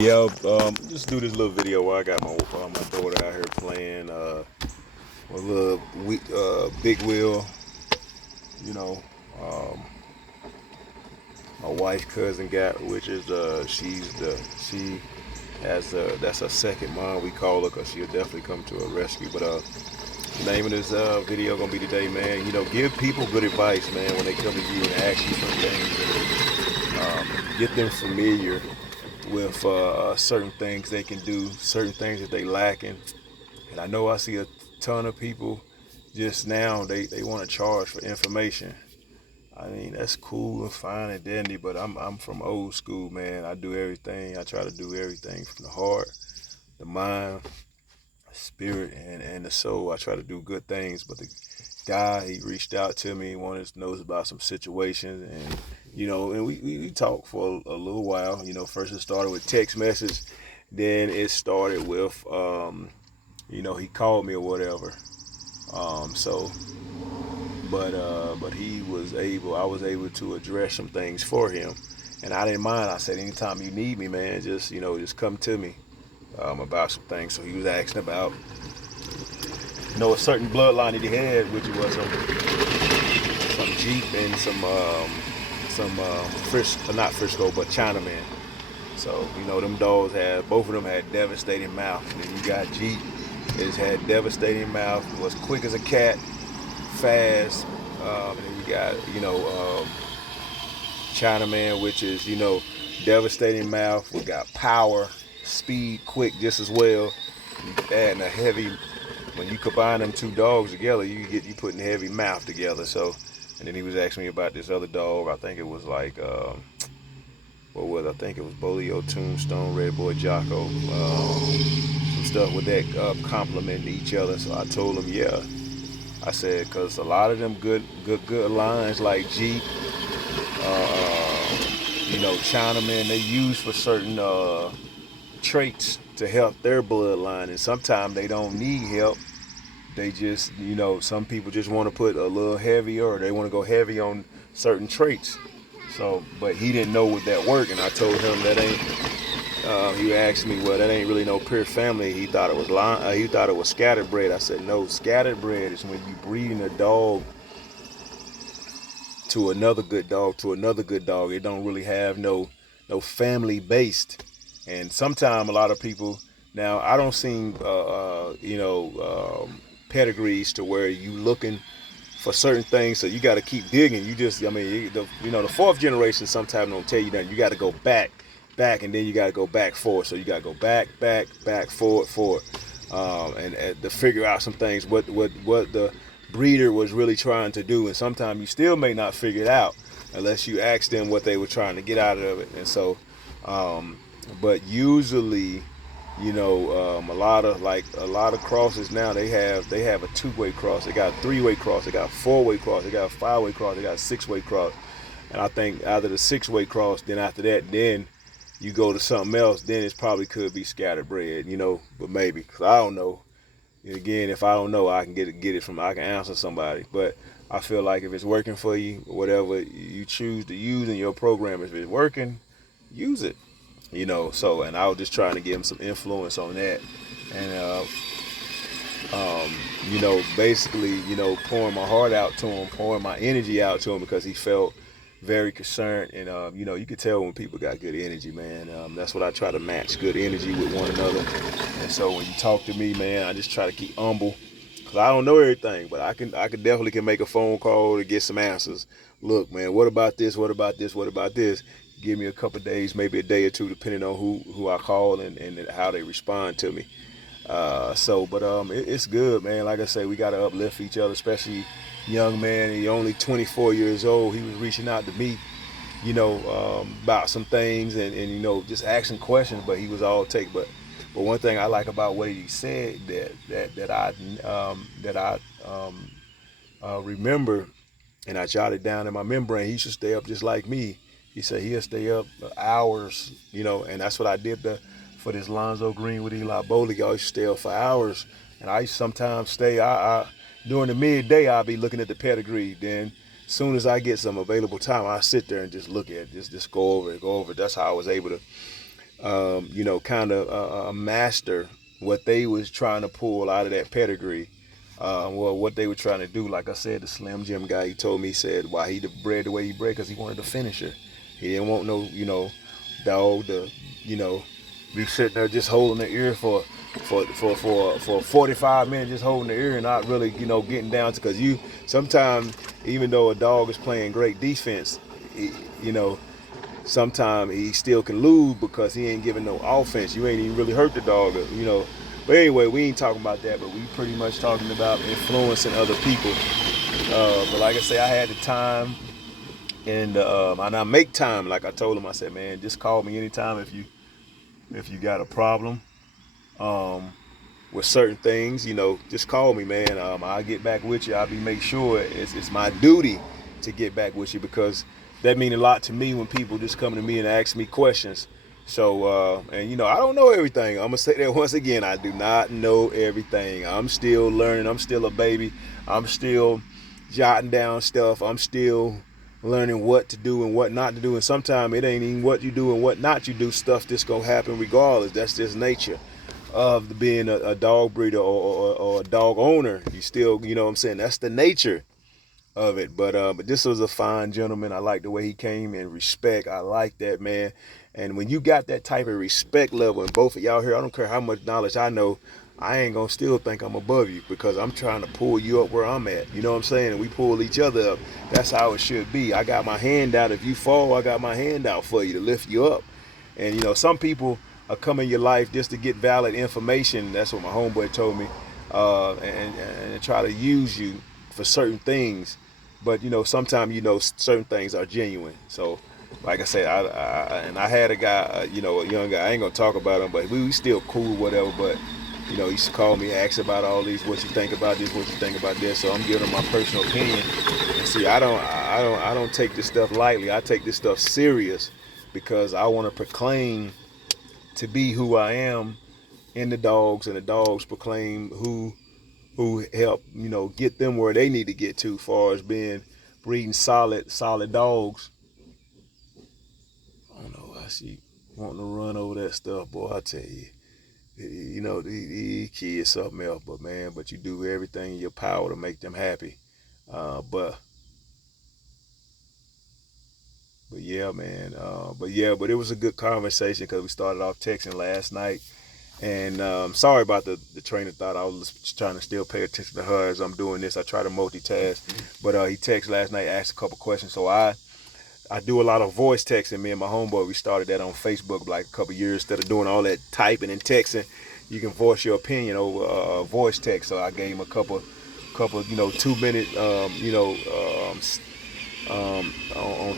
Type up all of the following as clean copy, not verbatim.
Yeah, just do this little video where I got my daughter out here playing a little big wheel. You know, um, my wife cousin got, which is she has that's her second mom. We call her because she'll definitely come to a rescue. But the name of this video gonna be today, man. Give people good advice, man, when they come to you and ask you for things. Get them familiar with certain things they can do, certain things that they lacking. And I know I see a ton of people just now, they want to charge for information. I mean, that's cool and fine and dandy, but I'm from old school, man. I try to do everything from the heart, the mind, spirit, and the soul. I try to do good things. But the guy, he reached out to me, wanted to know about some situations, and and we talked for a little while. First it started with text message, then it started with he called me or whatever. So, but I was able to address some things for him, and I didn't mind. I said, anytime you need me, man, just come to me about some things. So he was asking about a certain bloodline that he had, which was some Jeep and some Frisco, not Frisco, but Chinaman. So them dogs had, both of them had devastating mouth. And then you got Jeep, it's had devastating mouth, was quick as a cat, fast. And then you got Chinaman, which is devastating mouth. We got power, speed, quick just as well. And a heavy. When you combine them two dogs together, you putting heavy mouth together. So, and then he was asking me about this other dog. I think it was like what was I think it was Bolio, Tombstone, Red Boy, Jocko, some stuff with that complementing each other. So I told him, yeah. I said, because a lot of them good lines like Jeep, Chinaman, they use for certain traits to help their bloodline, and sometimes they don't need help. They just, some people just want to put a little heavier, or they want to go heavy on certain traits. So, but he didn't know would that work, and I told him that ain't. He asked me, well, that ain't really no pure family. He thought it was he thought it was scattered bred. I said, no, scattered bred is when you breeding a dog to another good dog to another good dog. It don't really have no family based. And sometimes a lot of people, now I don't see pedigrees to where you looking for certain things, so you got to keep digging. You just, I mean, the fourth generation sometimes don't tell you that. You got to go back, and then you got to go back, forward. So you got to go back, forward, and to figure out some things, what the breeder was really trying to do. And sometimes you still may not figure it out unless you ask them what they were trying to get out of it. And so, but usually, a lot of crosses now, they have a two-way cross, they got a three-way cross, they got a four-way cross, they got a five-way cross, they got a six-way cross. And I think either the six-way cross, then after that, then you go to something else, then it probably could be scattered bred, but maybe, because I don't know. Again, if I don't know, I can get it from, I can answer somebody. But I feel like if it's working for you, whatever you choose to use in your program, if it's working, use it. So, and I was just trying to give him some influence on that. And basically, pouring my heart out to him, pouring my energy out to him, because he felt very concerned. And you could tell when people got good energy, man. That's what I try to match, good energy with one another. And so when you talk to me, man, I just try to keep humble, because I don't know everything, but I can definitely can make a phone call to get some answers. Look, man, what about this? What about this? What about this? Give me a couple of days, maybe a day or two, depending on who I call and how they respond to me. It's good, man. Like I say, we got to uplift each other, especially young man. He only 24 years old. He was reaching out to me, about some things, and just asking questions. But he was all take. But one thing I like about what he said that I remember, and I jotted down in my membrane. He should stay up just like me. He said he'll stay up hours, and that's what I did for this Lonzo Green with Eli Bowley. I used to stay up for hours, and I used to sometimes stay. During the midday, I'll be looking at the pedigree. Then, as soon as I get some available time, I sit there and just look at it, just go over it. That's how I was able to you know, kind of master what they was trying to pull out of that pedigree. Well, what they were trying to do, like I said, the Slim Jim guy, he told me, he said why he bred the way he bred, because he wanted a finisher. He didn't want no, you know, dog to, you know, be sitting there just holding the ear for 45 minutes, just holding the ear and not really, you know, getting down to, because you sometimes, even though a dog is playing great defense, you know, sometimes he still can lose because he ain't giving no offense. You ain't even really hurt the dog, you know. But anyway, we ain't talking about that, but we pretty much talking about influencing other people. But like I say, I had the time, and I make time. Like I told him, I said, man, just call me anytime if you got a problem with certain things. You know, just call me, man. I'll get back with you. I'll be make sure it's my duty to get back with you, because that means a lot to me when people just come to me and ask me questions. So, and you know, I don't know everything. I'm gonna say that once again. I do not know everything. I'm still learning. I'm still a baby. I'm still jotting down stuff. I'm still learning what to do and what not to do. And sometimes it ain't even what you do and what not you do. Stuff that's gonna happen regardless. That's just nature of being a dog breeder or a dog owner. You still, you know what I'm saying? That's the nature of it. But this was a fine gentleman. I like the way he came, and respect. I like that, man. And when you got that type of respect level, and both of y'all here, I don't care how much knowledge I know, I ain't gonna still think I'm above you, because I'm trying to pull you up where I'm at. You know what I'm saying? And we pull each other up. That's how it should be. I got my hand out. If you fall, I got my hand out for you to lift you up. And you know, some people are come in your life just to get valid information. That's what my homeboy told me, and try to use you for certain things. But you know, sometimes, you know, certain things are genuine. So like I said, I had a guy, you know, a young guy. I ain't gonna talk about him, but we still cool, whatever. But you know, he used to call me, ask about all these, what you think about this, what you think about this. So I'm giving him my personal opinion. And see, I don't take this stuff lightly. I take this stuff serious, because I want to proclaim to be who I am in the dogs, and the dogs proclaim who help, you know, get them where they need to get to, as far as being breeding solid dogs. I don't know. I see wanting to run over that stuff, boy. I tell you, you know, these kids something else. But man, but you do everything in your power to make them happy. But yeah, man. But it was a good conversation, because we started off texting last night. And sorry about the train of thought. I was trying to still pay attention to her as I'm doing this. I try to multitask. But he texted last night, asked a couple questions. So I do a lot of voice texting. Me and my homeboy, we started that on Facebook like a couple years. Instead of doing all that typing and texting, you can voice your opinion over voice text. So I gave him a couple, you know, 2 minute, on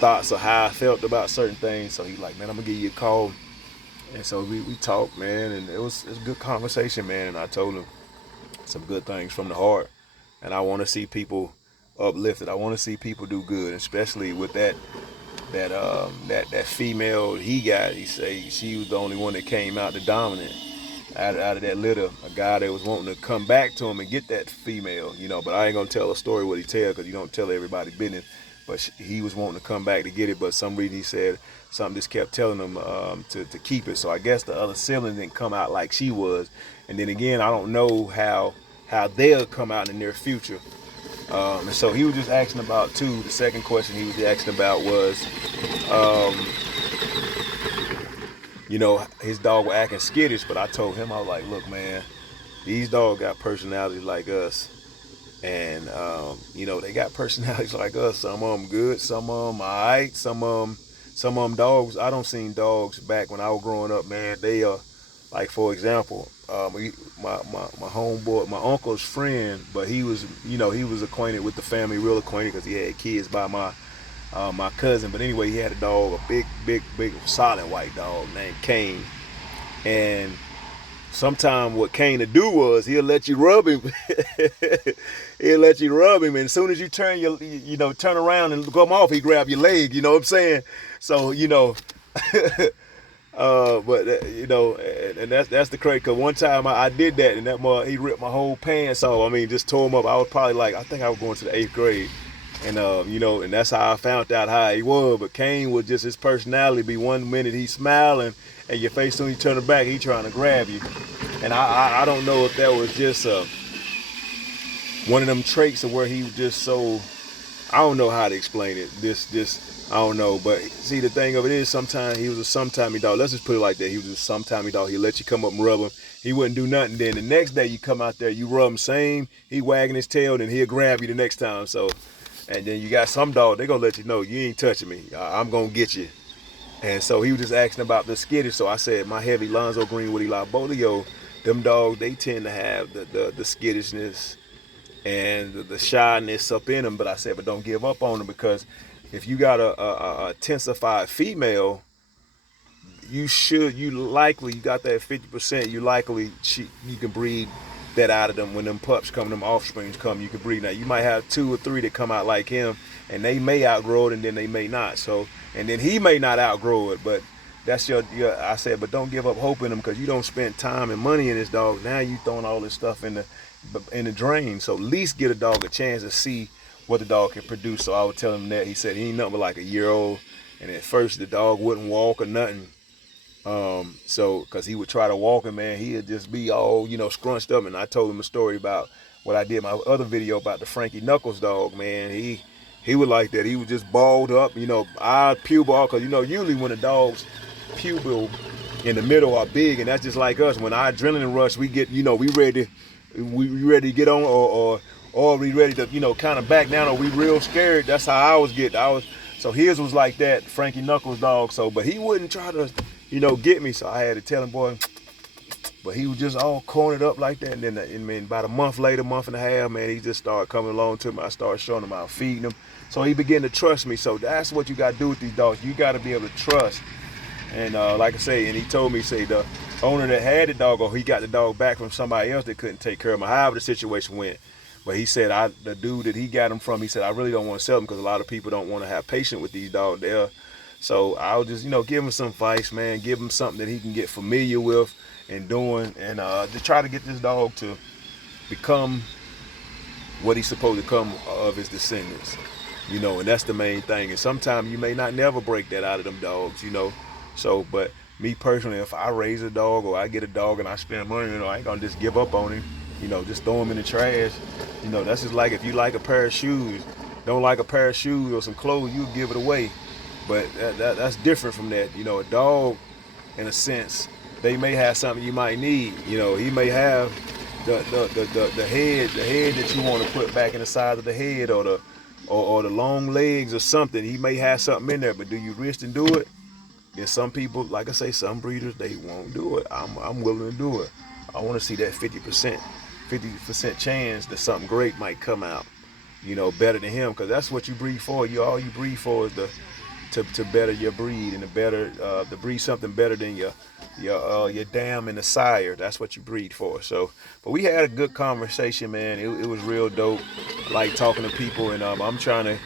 thoughts of how I felt about certain things. So he's like, man, I'm gonna give you a call. And so we talked, man, and it was a good conversation, man. And I told him some good things from the heart. And I want to see people uplifted. I want to see people do good, especially with that female he got. He say she was the only one that came out the dominant out of that litter. A guy that was wanting to come back to him and get that female, you know. But I ain't gonna tell a story what he tell, because you don't tell everybody business. But he was wanting to come back to get it, but some reason he said something just kept telling him to keep it. So I guess the other sibling didn't come out like she was. And then again, I don't know how they'll come out in the near future. And so he was just asking about too. The second question he was asking about was, you know, his dog was acting skittish, but I told him, I was like, look, man, these dogs got personalities like us. And, you know, they got personalities like us. Some of them good, some of them all right, some of them dogs. I don't seen dogs back when I was growing up, man. They are, like, for example, my homeboy, my uncle's friend, but he was, you know, he was acquainted with the family, real acquainted, because he had kids by my cousin. But anyway, he had a dog, a big, solid white dog named Kane. And sometimes what Kane to do was he'll let you rub him. He'll let you rub him, and as soon as you turn turn around and come off, he grab your leg. You know what I'm saying? So you know, you know, and that's the crazy. Cause one time I did that, and he ripped my whole pants off. I mean, just tore him up. I was probably like, I think I was going to the 8th grade. And you know, and that's how I found out how he was. But Kane was just, his personality be one minute he's smiling, and your face soon you turn it back, he trying to grab you. And I don't know if that was just one of them traits of where he was just so, I don't know how to explain it. This I don't know. But see, the thing of it is, sometimes he was a sometimey dog. Let's just put it like that. He was a sometimey dog. He'd let you come up and rub him. He wouldn't do nothing. Then the next day you come out there, you rub him same. He wagging his tail, then he'll grab you the next time. So, and then you got some dog, they gonna let you know you ain't touching me. I'm gonna get you. And so he was just asking about the skittish. So I said my heavy Lonzo Greenwood Eli Bolio, them dogs, they tend to have the skittishness and the shyness up in them. But I said, but don't give up on them, because if you got a intensified female, you got that 50%, you can breed that out of them. When them pups come, them offsprings come, you can breed. Now you might have 2 or 3 that come out like him, and they may outgrow it, and then they may not. So, and then he may not outgrow it, but that's your I said, but don't give up hope in them, because you don't spend time and money in this dog. Now you throwing all this stuff in the drain. So at least get a dog a chance to see what the dog can produce. So I would tell him that. He said he ain't nothing but like a year old, and at first the dog wouldn't walk or nothing. So because he would try to walk, and man, he'd just be all, scrunched up. And I told him a story about what I did in my other video about the Frankie Knuckles dog. Man, he was like that. He was just balled up, eye pupil, because usually when the dog's pupil in the middle are big, and that's just like us. When our adrenaline rush, we get, we ready to get on, or we ready to, kind of back down, or we real scared. That's how I was getting. So his was like that, Frankie Knuckles dog. So, but he wouldn't try to, get me. So I had to tell him, boy. But he was just all cornered up like that. And then, about a month later, month and a half, man, he just started coming along to me. I started showing him how, feeding him. So he began to trust me. So that's what you got to do with these dogs. You got to be able to trust. And like I say, and he told me, the owner that had the dog, or he got the dog back from somebody else that couldn't take care of him, however the situation went. But he said, the dude that he got him from, he said, I really don't want to sell him, because a lot of people don't want to have patience with these dogs there. So I'll just, give him some advice, man. Give him something that he can get familiar with and doing, and to try to get this dog to become what he's supposed to come of his descendants, and that's the main thing. And sometimes you may not never break that out of them dogs, So, but me personally, if I raise a dog or I get a dog and I spend money, I ain't gonna just give up on him, just throw him in the trash. That's just like if you like a pair of shoes, don't like a pair of shoes or some clothes, you give it away. But that's different from that. A dog, in a sense, they may have something you might need. He may have the head that you want to put back in the side of the head, or the long legs or something. He may have something in there, but do you risk and do it? And some people, like I say, some breeders, they won't do it. I'm willing to do it. I want to see that 50% chance that something great might come out, better than him, because that's what you breed for. All you breed for is to better your breed, and to breed something better than your dam and the sire. That's what you breed for. So, but we had a good conversation, man. It was real dope. I like talking to people, and I'm trying to,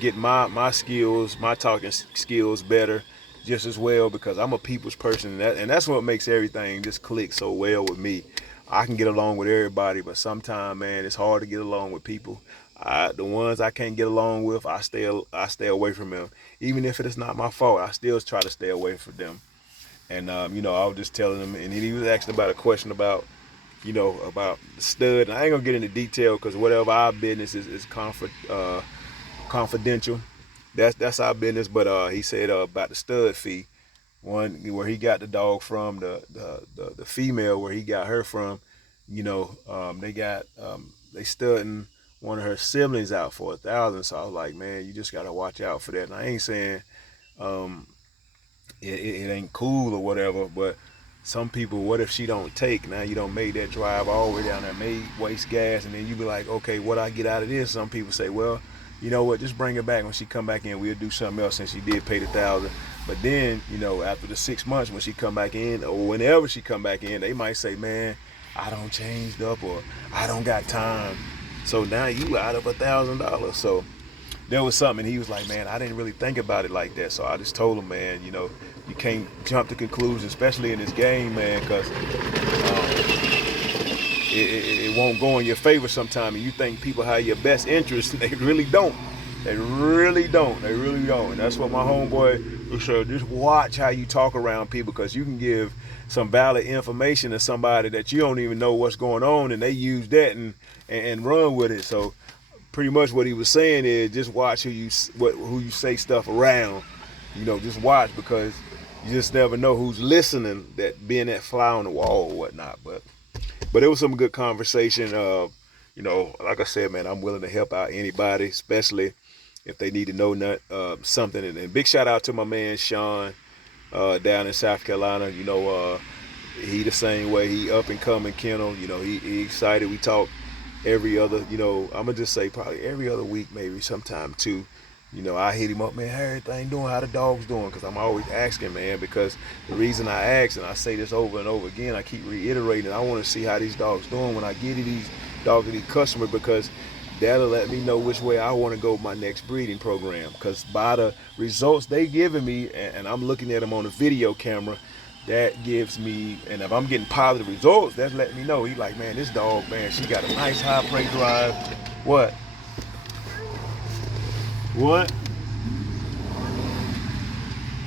get my skills, my talking skills better, just as well, because I'm a people's person, and that's what makes everything just click so well with me. I can get along with everybody, but sometimes, man, it's hard to get along with people. The ones I can't get along with, I stay away from them. Even if it is not my fault, I still try to stay away from them. And I was just telling him, and he was asking about a question about the stud. And I ain't gonna get into detail, because whatever our business is confidential. That's our business. But he said about the stud fee, one where he got the dog from, the female where he got her from. They studding one of her siblings out for $1,000. So I was like, man, you just gotta watch out for that. And I ain't saying it ain't cool or whatever, but some people, what if she don't take? Now you don't made that drive all the way down there, made waste gas, and then you be like, okay, what I get out of this? Some people say, well, you know what, just bring her back. When she come back in, we'll do something else, since she did pay the $1,000. But then, after the 6 months, when she come back in, or whenever she come back in, they might say, man, I don't changed up, or I don't got time. So now you out of $1,000. So there was something, he was like, man, I didn't really think about it like that. So I just told him, man, you can't jump to conclusions, especially in this game, man, because it won't go in your favor sometimes. And you think people have your best interest, they really don't. They really don't. They really don't. And that's what my homeboy said. Just watch how you talk around people, because you can give some valid information to somebody that you don't even know what's going on, and they use that and run with it. So pretty much what he was saying is just watch who you say stuff around. You know, just watch, because you just never know who's listening, that being that fly on the wall or whatnot. But it was some good conversation. You know, like I said, man, I'm willing to help out anybody, especially if they need to know something. And big shout out to my man Sean down in South Carolina. You know, he the same way. He up and coming kennel. You know, he excited. We talk every other, you know, I'm gonna just say probably every other week, maybe sometime too. You know, I hit him up, man, how everything doing, how the dog's doing, because I'm always asking, man, because the reason I ask, and I say this over and over again, I keep reiterating, I want to see how these dogs doing when I get to these dogs to these customers, because that'll let me know which way I want to go with my next breeding program. Because by the results they giving me, and I'm looking at them on a video camera, that gives me, and if I'm getting positive results, that's letting me know. He like, man, this dog, man, she got a nice high prey drive. What? What?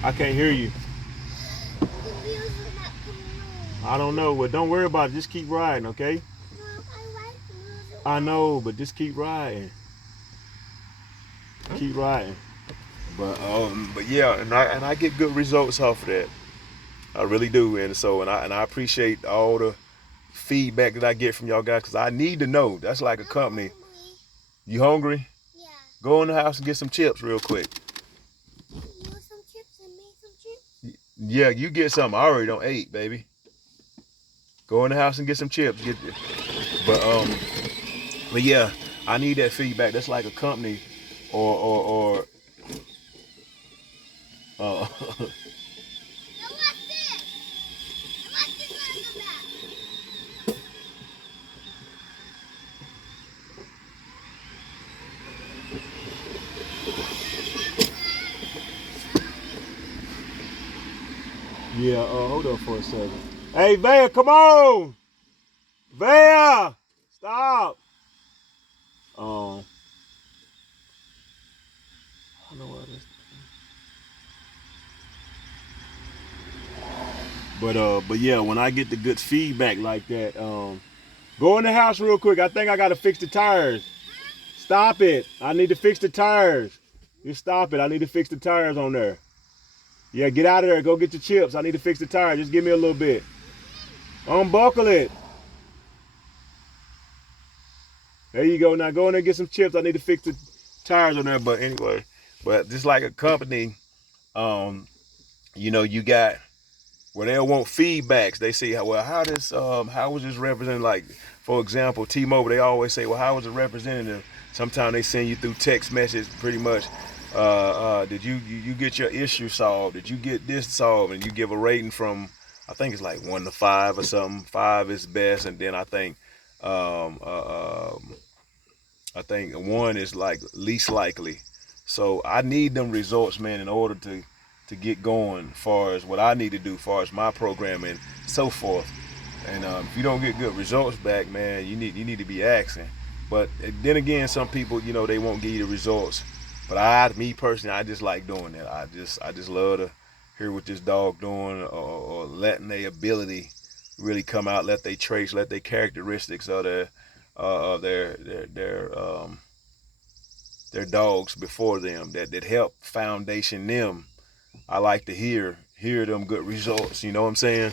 I can't hear you. I don't know, but don't worry about it. Just keep riding, okay? I know, but just keep riding. Keep riding. But yeah, and I get good results off of that. I really do, and so I appreciate all the feedback that I get from y'all guys, because I need to know. That's like a company. You hungry? Yeah. Go in the house and get some chips real quick. You want some chips and make some chips? Yeah, you get some. I already don't ate, baby. Go in the house and get some chips. But but yeah, I need that feedback. That's like a company, or yeah, hold on for a second. Hey, Vaya, come on! Vaya! Stop! I don't know what it is. But yeah, when I get the good feedback like that, go in the house real quick. I think I gotta fix the tires. Stop it! I need to fix the tires. You stop it! I need to fix the tires on there. Yeah, get out of there. Go get your chips. I need to fix the tire. Just give me a little bit. Unbuckle it. There you go. Now go in there and get some chips. I need to fix the tires on there. But anyway, but just like a company, you know, you got where they'll want feedbacks. They say, well, how was this represented? Like, for example, T-Mobile, they always say, well, how was it representative? Sometimes they send you through text message, pretty much. Did you get your issue solved? Did you get this solved? And you give a rating from, I think it's like 1 to 5 or something. 5 is best, and then I think 1 is like least likely. So I need them results, man, in order to get going, as far as what I need to do, as far as my program and so forth. And if you don't get good results back, man, you need to be asking. But then again, some people, you know, they won't give you the results. But me personally, I just like doing that. I just love to hear what this dog doing, or letting their ability really come out, let their traits, let their characteristics of their dogs before them that help foundation them. I like to hear them good results. You know what I'm saying?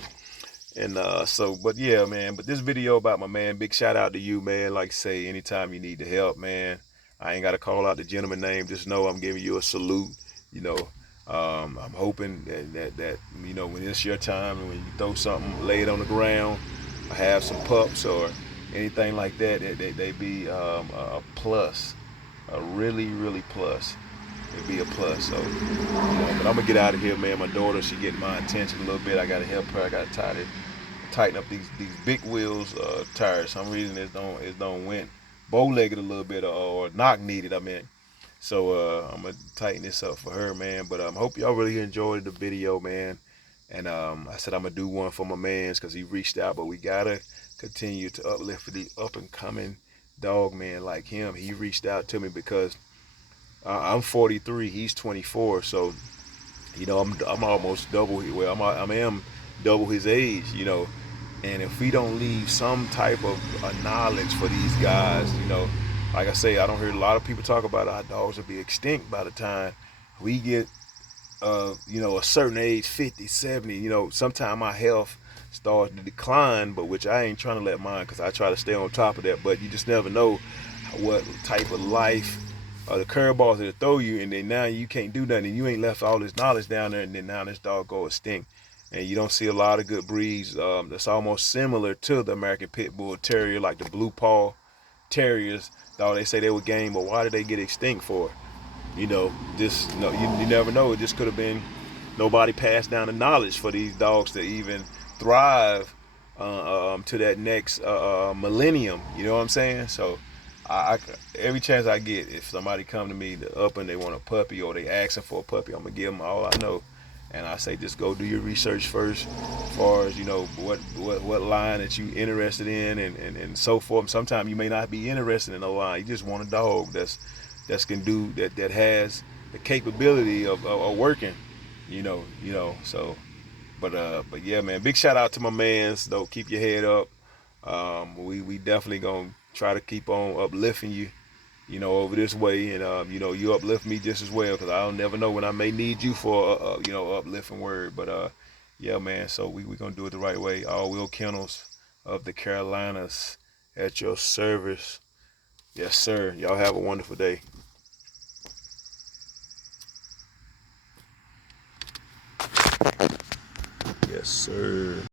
And but yeah, man. But this video about my man, big shout out to you, man. Like I say, anytime you need the help, man, I ain't got to call out the gentleman name. Just know I'm giving you a salute. You know, I'm hoping that you know, when it's your time and when you throw something, lay it on the ground, or have some pups or anything like that, they be a plus, a really plus. It'd be a plus. So, you know, but I'm gonna get out of here, man. My daughter, she getting my attention a little bit. I gotta help her. I gotta tighten up these big wheels tires. Some reason it don't went bow-legged a little bit, or knock needed. I mean, so I'm gonna tighten this up for her, man. But hope y'all really enjoyed the video, man. And I said I'm gonna do one for my man's because he reached out, but we gotta continue to uplift the up and coming dog man like him. He reached out to me because I'm 43. He's 24. So I'm almost double. Well, I am double his age. And if we don't leave some type of knowledge for these guys, like I say, I don't hear a lot of people talk about our dogs will be extinct by the time we get a certain age, 50, 70. Sometime my health starts to decline, but which I ain't trying to let mine, because I try to stay on top of that. But you just never know what type of life the curveballs that throw you, and then now you can't do nothing. You ain't left all this knowledge down there, and then now this dog go extinct. And you don't see a lot of good breeds that's almost similar to the American Pit Bull Terrier, like the Blue Paw Terriers. Dog, they say they were game, but why did they get extinct for? Just you never know. It just could have been nobody passed down the knowledge for these dogs to even thrive to that next millennium. You know what I'm saying? So I every chance I get, if somebody come to me up and they want a puppy or they asking for a puppy, I'm gonna give them all I know. And I say, just go do your research first, as far as what line that you interested in, and so forth. Sometimes you may not be interested in a line. You just want a dog that's can do that has the capability of working. So but yeah, man, big shout out to my mans though. Keep your head up. We definitely gonna try to keep on uplifting you, over this way, and you uplift me just as well, because I'll never know when I may need you for uplifting word. But yeah, man. So we gonna do it the right way. All Will Kennels of the Carolinas at your service. Yes, sir. Y'all have a wonderful day. Yes, sir.